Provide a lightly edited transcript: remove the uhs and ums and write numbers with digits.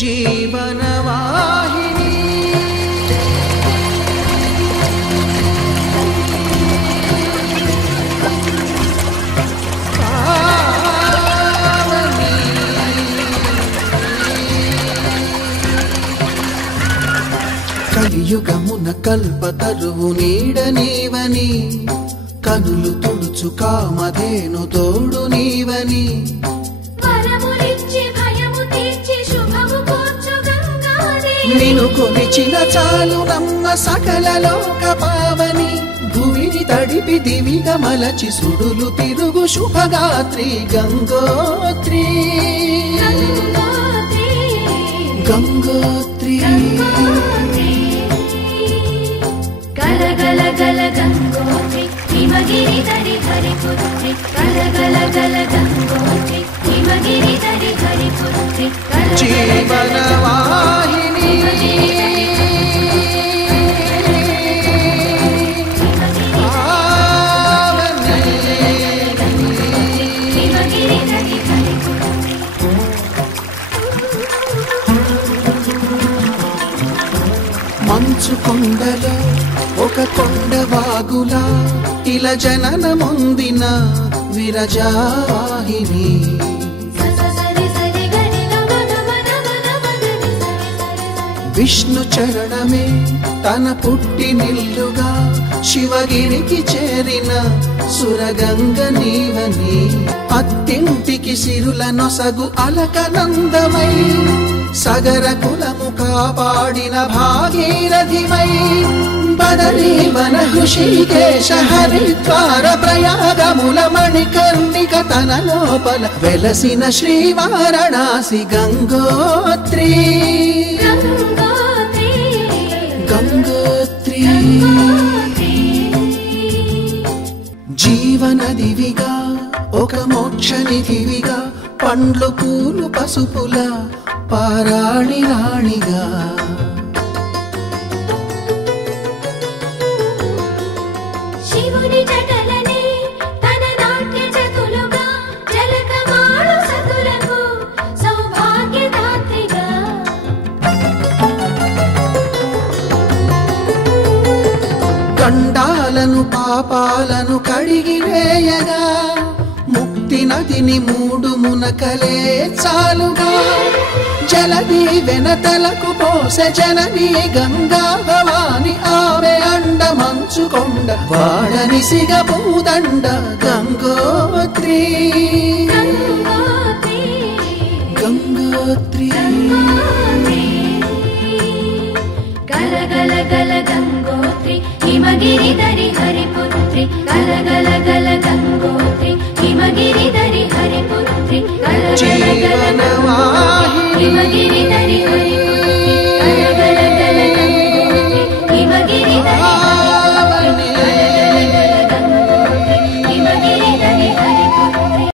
జీవనవాహిని కలియుగమున కల్పతరువు నీడ నీవని కనులు తుడుచు కామధేను తోడు నీవని నిను కొలిచిన చాలు నమ్మ సకల లోక పావని భూమిని తడిపి దివిగా మలచి సుడులు తిరుగు శుభగాత్రి గంగోత్రి గంగోత్రి గల గల గల గంగోత్రి హిమగిరి దరి హరిపుత్రి గల గల గల గంగోత్రి హిమగిరి దరి హరిపుత్రి జీవనవాహిని మంచు కొండలో ఒక కొండ వాగులా ఇలా జననమొందిన విరజాహిని విష్ణు చరణమే తన పుట్టినిల్లుగా శివగిరికి చేరిన సురగంగ నీవని అత్తింటికి సిరుల నొసగు అలకనందమై సగర కులము కాపాడిన భాగీరథివై బదరీ వన హృషికేశ హరిద్వార ప్రయాగముల మణికర్ణిక తన లోపల వెలసిన శ్రీవారణాసి గంగోత్రి గంగోత్రి జీవనదివిగా ఒక మోక్షనిధివిగా పండ్లు పూలు పసుపుల పారాణి రాణిగా శివుని జటలనే తన నాట్య చతులుగా జలకమాడు సతులకు సౌభాగ్యదాత్రిగా గండాలను పాపాలను కడిగివేయగా ముక్తి నదిని మూడు మునకలే చాలుగా జలది వెనతలకు పోసె జనని గంగా భవాని ఆమె అండ మంచుకొండ వాడని సిగ పూదండ గంగోత్రి గంగోత్రి గల గల గల గంగోత్రి హిమగిరి దరి హరిపుత్రి గల గల